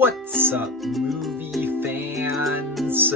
What's up, movie fans?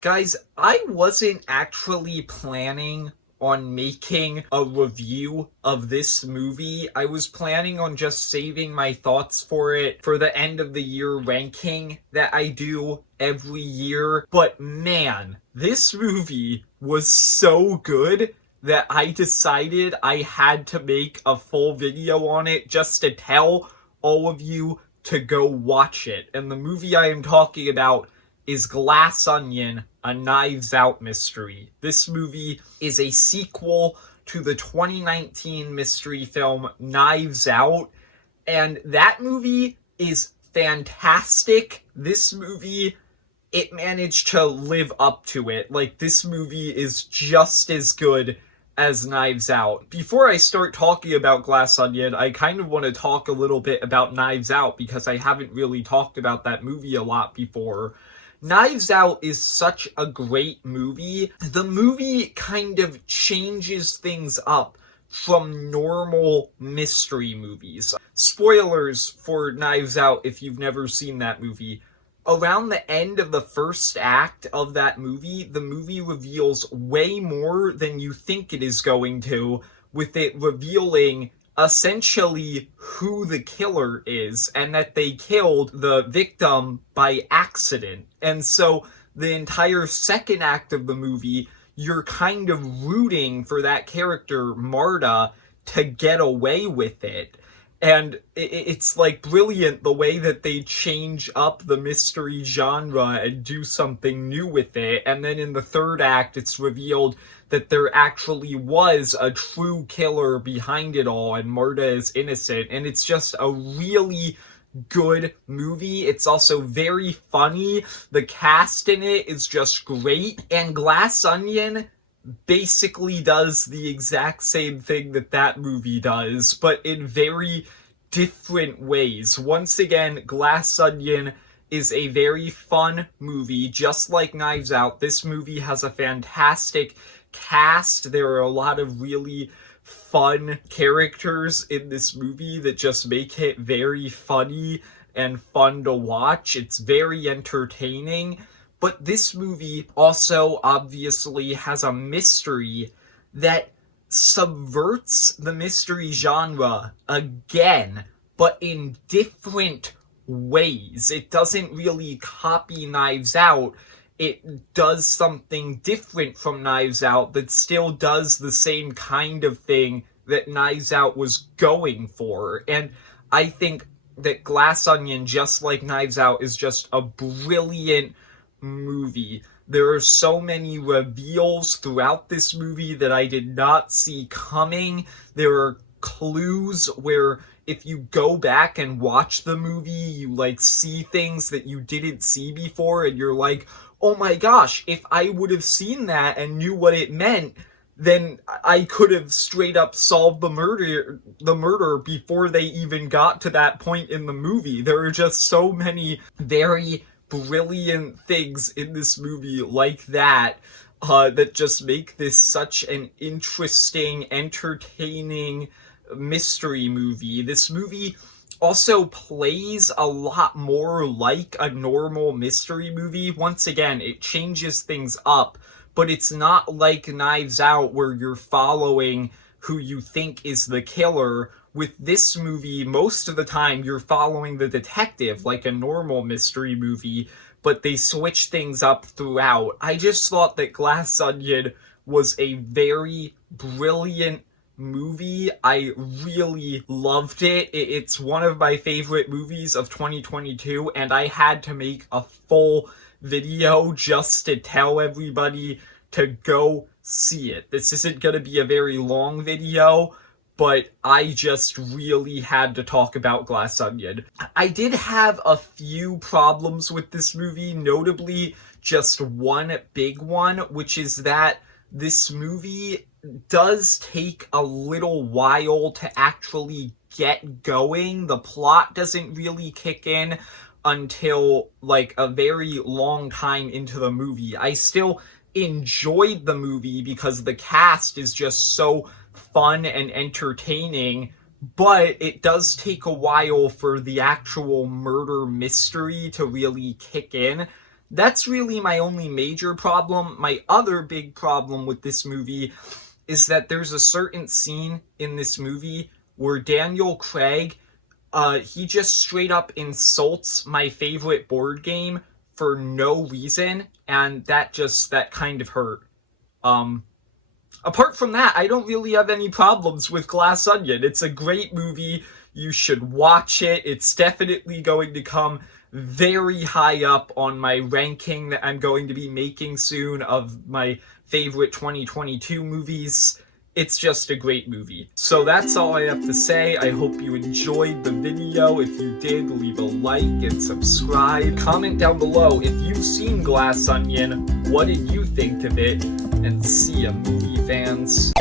Guys, I wasn't actually planning on making a review of this movie. I was planning on just saving my thoughts for it for the end of the year ranking that I do every year. But man, this movie was so good that I decided I had to make a full video on it just to tell all of you to go watch it. And the movie I am talking about is Glass Onion, a Knives Out mystery. This movie is a sequel to the 2019 mystery film Knives Out, and that movie is fantastic. This movie, it managed to live up to it. Like, this movie is just as good as Knives Out. Before I start talking about Glass Onion, I kind of want to talk a little bit about Knives Out because I haven't really talked about that movie a lot before. Knives Out is such a great movie. The movie kind of changes things up from normal mystery movies. Spoilers for Knives Out if you've never seen that movie. Around the end of the first act of that movie, the movie reveals way more than you think it is going to, with it revealing essentially who the killer is and that they killed the victim by accident. And so the entire second act of the movie, you're kind of rooting for that character, Marta, to get away with it. And it's like brilliant the way that they change up the mystery genre and do something new with it. And then in the third act, it's revealed that there actually was a true killer behind it all and Marta is innocent. And it's just a really good movie. It's also very funny. The cast in it is just great. And Glass Onion basically does the exact same thing that that movie does, but in very different ways. Once again, Glass Onion is a very fun movie, just like Knives Out. This movie has a fantastic cast. There are a lot of really fun characters in this movie that just make it very funny and fun to watch. It's very entertaining. But this movie also obviously has a mystery that subverts the mystery genre again, but in different ways. It doesn't really copy Knives Out. It does something different from Knives Out that still does the same kind of thing that Knives Out was going for. And I think that Glass Onion, just like Knives Out, is just a brilliant movie. There are so many reveals throughout this movie that I did not see coming. There are clues where if you go back and watch the movie, you like see things that you didn't see before and you're like, oh my gosh, if I would have seen that and knew what it meant, then I could have straight up solved the murder before they even got to that point in the movie. There are just so many very brilliant things in this movie like that that just make this such an interesting, entertaining mystery movie. This movie also plays a lot more like a normal mystery movie. Once again, it changes things up, but it's not like Knives Out where you're following who you think is the killer. With this movie, most of the time you're following the detective like a normal mystery movie, but they switch things up throughout. I just thought that Glass Onion was a very brilliant movie. I really loved it. It's one of my favorite movies of 2022, and I had to make a full video just to tell everybody to go see it. This isn't going to be a very long video, but I just really had to talk about Glass Onion. I did have a few problems with this movie, notably just one big one, which is that this movie does take a little while to actually get going. The plot doesn't really kick in until like a very long time into the movie. I still enjoyed the movie because the cast is just so fun and entertaining, but it does take a while for the actual murder mystery to really kick in. That's really my only major problem. My other big problem with this movie is that there's a certain scene in this movie where Daniel Craig, he just straight up insults my favorite board game for no reason, and that kind of hurt. Apart from that, I don't really have any problems with Glass Onion. It's a great movie. You should watch it. It's definitely going to come very high up on my ranking that I'm going to be making soon of my favorite 2022 movies. It's just a great movie. So that's all I have to say. I hope you enjoyed the video. If you did, leave a like and subscribe. Comment down below if you've seen Glass Onion. What did you think of it? And see ya, movie fans.